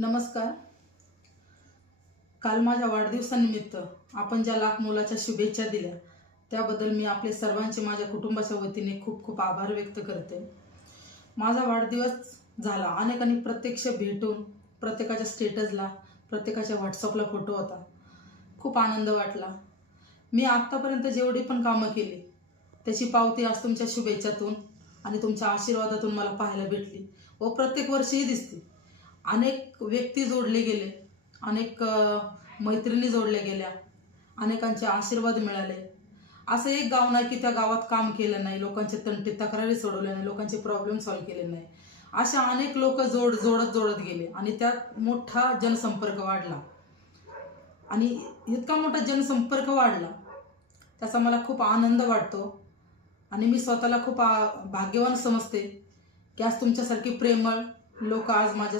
नमस्कार. काल माझ्या वाढदिवसानिमित्त आपण ज्या लाख मोलाच्या शुभेच्छा दिल्या त्याबद्दल मी आपले सर्वांचे माझ्या कुटुंबाच्या वतीने खूप खूप आभार व्यक्त करते. माझा वाढदिवस झाला, अनेकांनी प्रत्यक्ष भेटून प्रत्येकाच्या स्टेटसला, प्रत्येकाच्या व्हॉट्सअपला फोटो होता. खूप आनंद वाटला. मी आत्तापर्यंत जेवढी पण कामं केली त्याची पावती आज तुमच्या शुभेच्छातून आणि तुमच्या आशीर्वादातून मला पाहायला भेटली व प्रत्येक वर्षीही दिसते. अनेक व्यक्ती जोडले गेले, अनेक मैत्रिणी जोडल्या गेल्या, अनेकांचे आशीर्वाद मिळाले. असं एक गाव नाही की त्या गावात काम केलं नाही, लोकांचे तंटे तक्रारी सोडवल्या नाही, लोकांचे प्रॉब्लेम सॉल्व्ह केले नाही. अशा अनेक लोक जोडत गेले आणि त्यात मोठा जनसंपर्क वाढला. आणि इतका मोठा जनसंपर्क वाढला त्याचा मला खूप आनंद वाटतो. आणि मी स्वतःला खूप भाग्यवान समजते की आज तुमच्यासारखी प्रेमळ लोक आज माझ्या